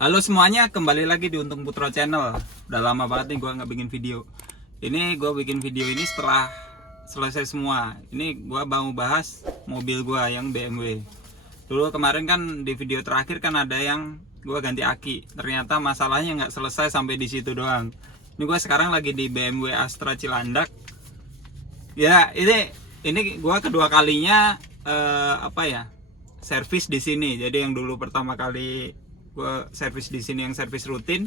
Halo semuanya, kembali lagi di Untung Putro Channel. Udah lama banget nih gue nggak bikin video. Ini gue bikin video ini setelah selesai semua. Ini gue mau bahas mobil gue yang BMW. Dulu kemarin kan di video terakhir kan ada yang gue ganti aki. Ternyata masalahnya nggak selesai sampai di situ doang. Ini gue sekarang lagi di BMW Astra Cilandak. Ya ini gue kedua kalinya servis di sini. Jadi yang dulu pertama kali gue servis di sini yang servis rutin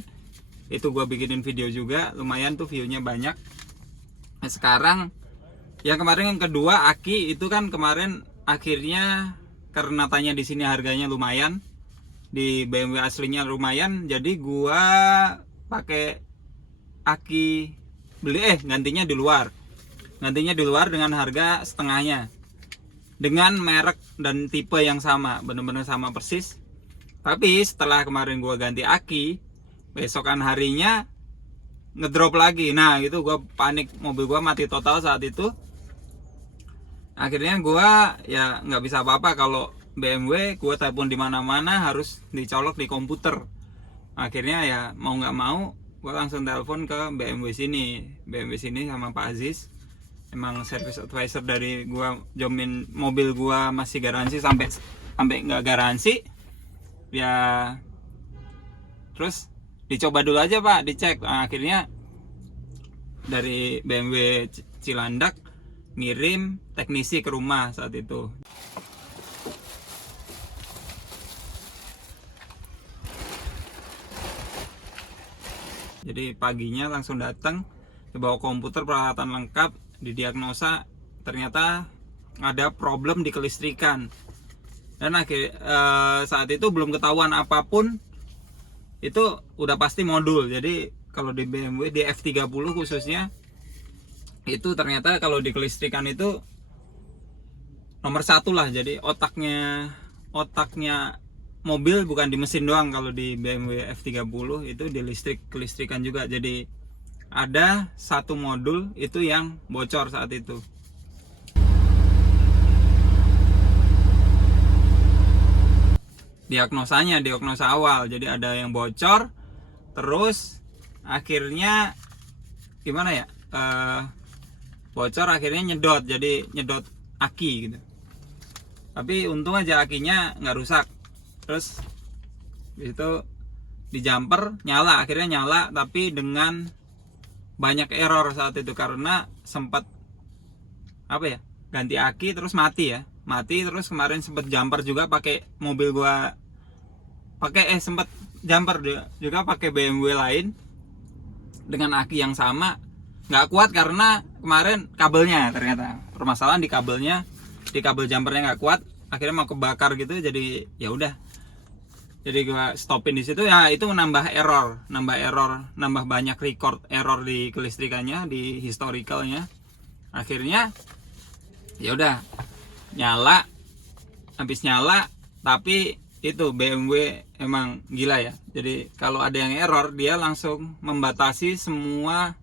itu gue bikinin video juga, lumayan tuh viewnya banyak. Nah, sekarang yang kemarin yang kedua aki itu kan kemarin akhirnya karena tanya di sini harganya lumayan, di BMW aslinya lumayan, jadi gue pakai aki gantinya di luar dengan harga setengahnya, dengan merek dan tipe yang sama, bener-bener sama persis. Tapi setelah kemarin gua ganti aki, besokan harinya ngedrop lagi. Nah itu gua panik, mobil gua mati total saat itu. Akhirnya gua ya nggak bisa apa-apa, kalau BMW gua telepon di mana-mana harus dicolok di komputer. Akhirnya ya mau nggak mau gua langsung telepon ke BMW sini sama Pak Aziz. Emang service advisor dari gua, jamin mobil gua masih garansi sampai nggak garansi ya, terus dicoba dulu aja Pak, dicek. Nah, akhirnya dari BMW Cilandak ngirim teknisi ke rumah saat itu. Jadi paginya langsung datang, bawa komputer, peralatan lengkap, didiagnosa, ternyata ada problem di kelistrikan. Dan saat itu belum ketahuan apapun, itu udah pasti modul. Jadi kalau di BMW di F30 khususnya, itu ternyata kalau di kelistrikan itu nomor satu lah. Jadi otaknya mobil bukan di mesin doang. Kalau di BMW F30 itu di kelistrikan juga. Jadi ada satu modul itu yang bocor saat itu. Diagnosa awal, jadi ada yang bocor, terus akhirnya gimana ya, bocor akhirnya nyedot, jadi nyedot aki gitu. Tapi untung aja akinya nggak rusak. Terus itu di jumper akhirnya nyala, tapi dengan banyak error saat itu karena sempat ganti aki terus mati. Terus kemarin sempat jumper juga pakai mobil gua, sempat jumper juga pakai BMW lain dengan aki yang sama, nggak kuat karena kemarin kabelnya, ternyata permasalahan di kabelnya, di kabel jumpernya nggak kuat, akhirnya mau kebakar gitu. Jadi ya udah, jadi gua stopin di situ. Ya itu nambah banyak record error di kelistrikannya, di historicalnya. Akhirnya ya udah habis nyala. Tapi itu BMW emang gila ya, jadi kalau ada yang error dia langsung membatasi semua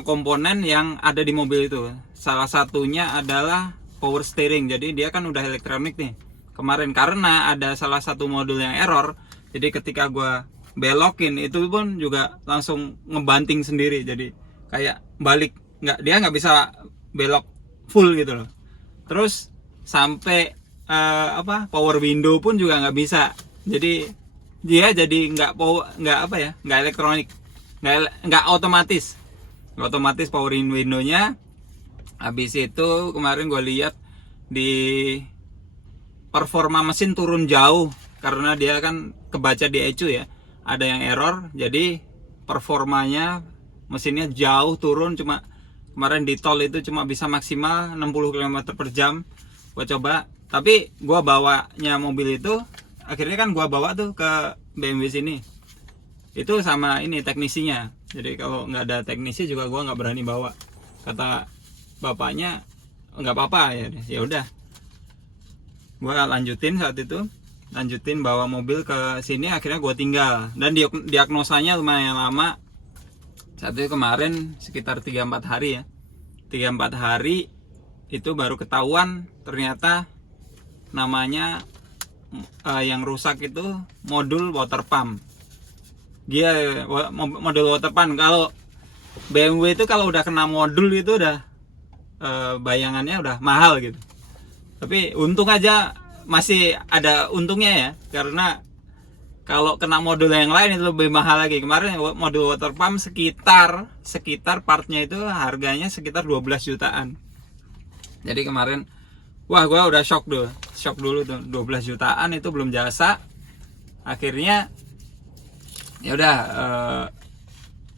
komponen yang ada di mobil itu. Salah satunya adalah power steering. Jadi dia kan udah elektronik nih kemarin, karena ada salah satu modul yang error, jadi ketika gua belokin itu pun juga langsung ngebanting sendiri, jadi kayak balik, dia nggak bisa belok full gitu loh. Terus sampai power window pun juga nggak bisa. Jadi dia nggak elektronik, nggak otomatis power window-nya. Habis itu kemarin gue lihat di performa mesin turun jauh karena dia kan kebaca di ECU ya, ada yang error, jadi performanya mesinnya jauh turun. Cuma kemarin di tol itu cuma bisa maksimal 60 km/jam. Gua coba, tapi gua bawanya mobil itu akhirnya kan gua bawa tuh ke BMW sini itu sama ini teknisinya. Jadi kalau nggak ada teknisi juga gua nggak berani bawa. Kata bapaknya nggak apa-apa, ya udah. Gua lanjutin bawa mobil ke sini. Akhirnya gua tinggal, dan diagnosanya lumayan lama. Saat itu kemarin sekitar 3-4 hari ya. 3-4 hari itu baru ketahuan ternyata namanya yang rusak itu modul water pump. Dia modul water pump. Kalau BMW itu kalau udah kena modul itu udah bayangannya udah mahal gitu. Tapi untung aja masih ada untungnya ya, karena kalau kena modul yang lain itu lebih mahal lagi. Kemarin modul water pump sekitar partnya itu harganya sekitar 12 jutaan. Jadi kemarin wah gua udah shock dulu tuh 12 jutaan itu belum jasa. Akhirnya ya udah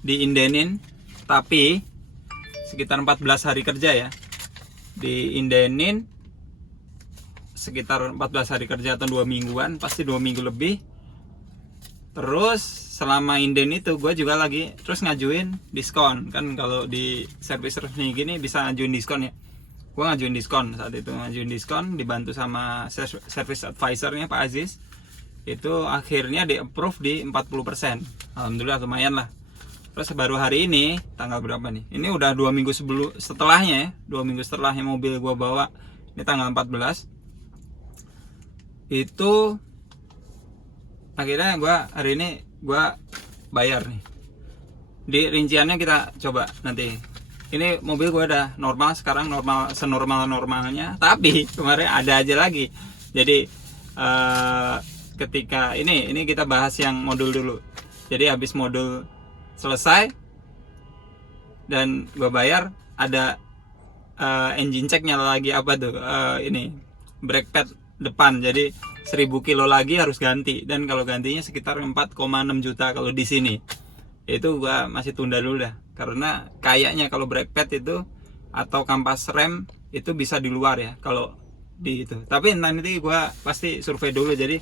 diindenin, tapi sekitar 14 hari kerja ya. Diindenin sekitar 14 hari kerja atau 2 mingguan, pasti 2 minggu lebih. Terus selama inden itu gue juga lagi terus ngajuin diskon. Kan kalau di servis resmi gini bisa ngajuin diskon ya. Gue ngajuin diskon saat itu, ngajuin diskon dibantu sama service advisornya Pak Aziz. Itu akhirnya di approve di 40%. Alhamdulillah lumayan lah. Terus baru hari ini tanggal berapa nih? Ini udah 2 minggu setelahnya ya. 2 minggu setelahnya mobil gue bawa. Ini tanggal 14. Itu akhirnya hari ini gue bayar nih. Di rinciannya kita coba nanti. Ini mobil gue udah normal sekarang, normal senormal-normalnya. Tapi kemarin ada aja lagi. Jadi ketika ini kita bahas yang modul dulu. Jadi habis modul selesai dan gue bayar, ada engine checknya lagi apa tuh, ini brake pad depan. Jadi 1000 kilo lagi harus ganti, dan kalau gantinya sekitar 4,6 juta kalau di sini. Itu gua masih tunda dulu dah, karena kayaknya kalau brake pad itu atau kampas rem itu bisa di luar ya kalau di itu. Tapi nanti gua pasti survei dulu. Jadi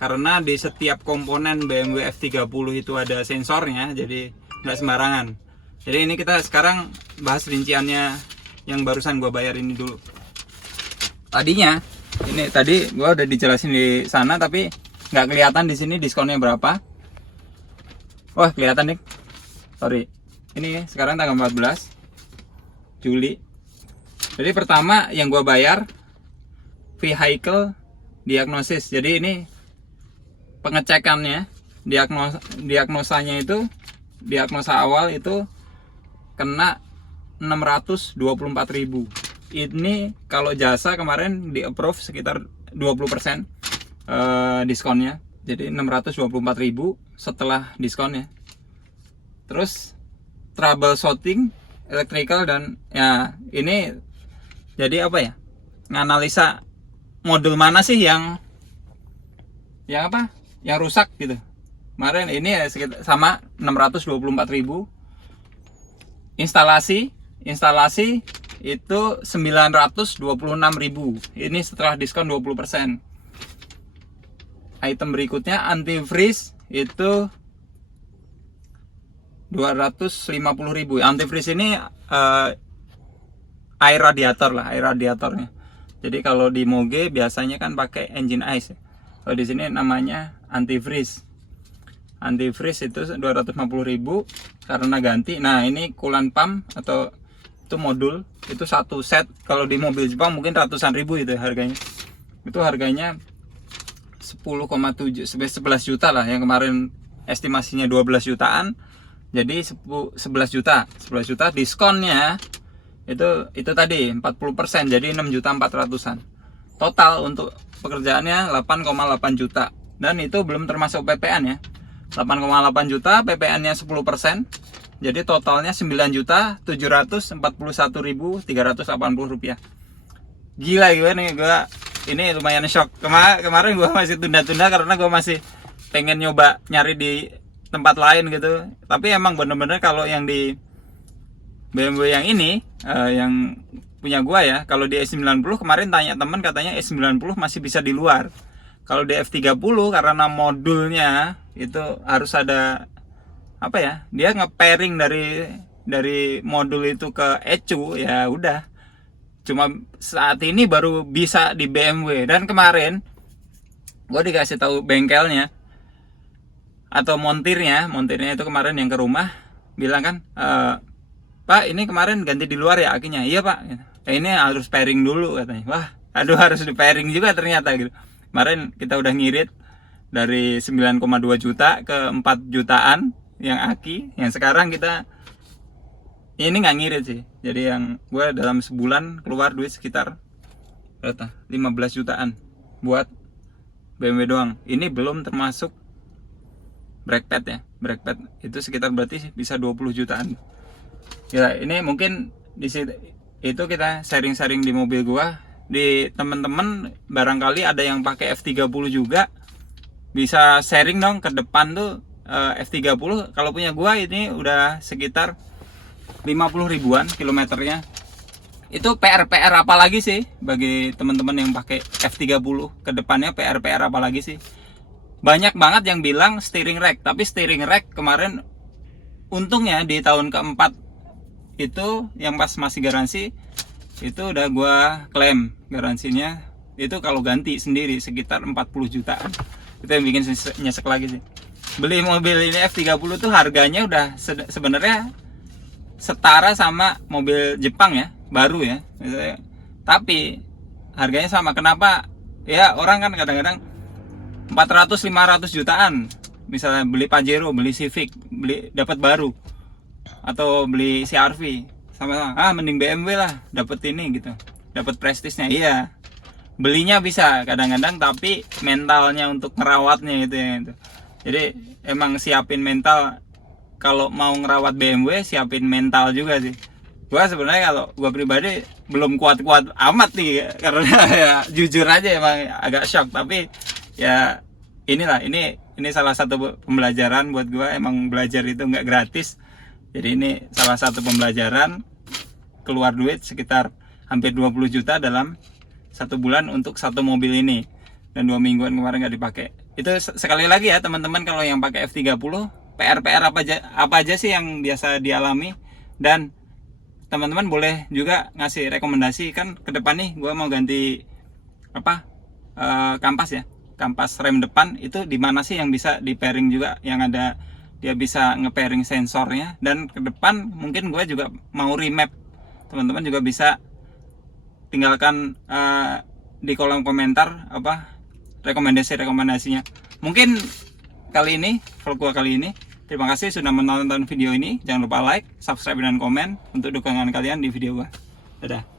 karena di setiap komponen BMW F30 itu ada sensornya, jadi nggak sembarangan. Jadi ini kita sekarang bahas rinciannya yang barusan gua bayar ini dulu. Tadinya ini tadi gua udah dijelasin di sana, tapi nggak kelihatan di sini diskonnya berapa. Wah kelihatan nih, sorry. Ini sekarang tanggal 14 Juli. Jadi pertama yang gua bayar vehicle diagnosis. Jadi ini pengecekannya, diagnosanya itu, diagnosa awal itu kena 624.000. Ini kalau jasa kemarin di approve sekitar 20% diskonnya. Jadi 624.000 setelah diskonnya. Terus troubleshooting electrical dan ya ini jadi apa ya? Nganalisa modul mana sih yang apa? Yang rusak gitu. Kemarin ini ya sekitar sama 624.000. Instalasi itu 926.000. Ini setelah diskon 20%. Item berikutnya antifreeze itu 250.000. Antifreeze ini air radiator lah, air radiatornya. Jadi kalau di Moge biasanya kan pakai engine ice. Kalau di sini namanya antifreeze. Antifreeze itu 250.000 karena ganti. Nah, ini coolant pump atau itu modul itu satu set. Kalau di mobil Jepang mungkin ratusan ribu itu harganya. Itu harganya 10,7 sampai 11 juta lah. Yang kemarin estimasinya 12 jutaan. Jadi 11 juta. 11 juta diskonnya itu tadi 40%, jadi 6.400.000-an. Total untuk pekerjaannya 8,8 juta. Dan itu belum termasuk PPN ya. 8,8 juta, PPN-nya 10%. Jadi totalnya 9.741.380 rupiah. Gila nih gua ini lumayan shock. Kemarin gua masih tunda-tunda karena gua masih pengen nyoba nyari di tempat lain gitu. Tapi emang bener-bener kalau yang di BMW yang ini yang punya gua ya, kalau di S90 kemarin tanya temen katanya S90 masih bisa di luar. Kalau di F30 karena modulnya itu harus ada apa ya, dia nge-pairing dari modul itu ke ECU, ya udah. Cuma saat ini baru bisa di BMW. Dan kemarin gue dikasih tahu bengkelnya atau montirnya itu kemarin yang ke rumah bilang kan, Pak ini kemarin ganti di luar ya akinya. Iya Pak, ini harus pairing dulu katanya. Wah aduh, harus di pairing juga ternyata gitu. Kemarin kita udah ngirit dari 9,2 juta ke 4 jutaan yang aki. Yang sekarang kita ini nggak ngirit sih. Jadi yang gue dalam sebulan keluar duit sekitar berapa? 15 jutaan buat BMW doang. Ini belum termasuk brake pad ya. Brake pad itu sekitar berarti bisa 20 jutaan. Ya ini mungkin di situ itu kita sharing-sharing di mobil gua. Di temen-temen barangkali ada yang pakai F30 juga, bisa sharing dong ke depan tuh. F30 kalau punya gua ini udah sekitar 50 ribuan kilometernya. Itu PR apa lagi sih bagi teman-teman yang pakai F30 ke depannya? PR apa lagi sih? Banyak banget yang bilang steering rack, tapi steering rack kemarin untungnya di tahun keempat itu yang pas masih garansi itu udah gua klaim garansinya itu kalau ganti sendiri sekitar 40 jutaan. Itu yang bikin nyesek lagi sih. Beli mobil ini F30 tuh harganya udah sebenarnya setara sama mobil Jepang ya, baru ya. Tapi harganya sama. Kenapa? Ya orang kan kadang-kadang 400-500 jutaan. Misalnya beli Pajero, beli Civic, beli dapat baru, atau beli CR-V, sama mending BMW lah, dapat ini gitu, dapat prestisnya. Iya, belinya bisa kadang-kadang, tapi mentalnya untuk ngerawatnya gitu ya. Jadi emang siapin mental. Kalau mau ngerawat BMW, siapin mental juga sih. Gua sebenarnya kalau gua pribadi belum kuat-kuat amat nih, karena ya jujur aja emang agak shock. Tapi ya inilah, ini salah satu pembelajaran buat gua. Emang belajar itu nggak gratis. Jadi ini salah satu pembelajaran. Keluar duit sekitar hampir 20 juta dalam 1 bulan untuk satu mobil ini, dan 2 mingguan kemarin nggak dipakai. Itu sekali lagi ya teman-teman, kalau yang pakai F30 PR apa aja sih yang biasa dialami. Dan teman-teman boleh juga ngasih rekomendasi, kan ke depan nih gue mau ganti kampas ya, kampas rem depan itu di mana sih yang bisa di pairing juga, yang ada dia bisa nge-pairing sensornya. Dan ke depan mungkin gue juga mau remap. Teman-teman juga bisa tinggalkan di kolom komentar rekomendasinya. Mungkin kali ini, vlog gua kali ini. Terima kasih sudah menonton video ini. Jangan lupa like, subscribe, dan komen untuk dukungan kalian di video gua. Dadah.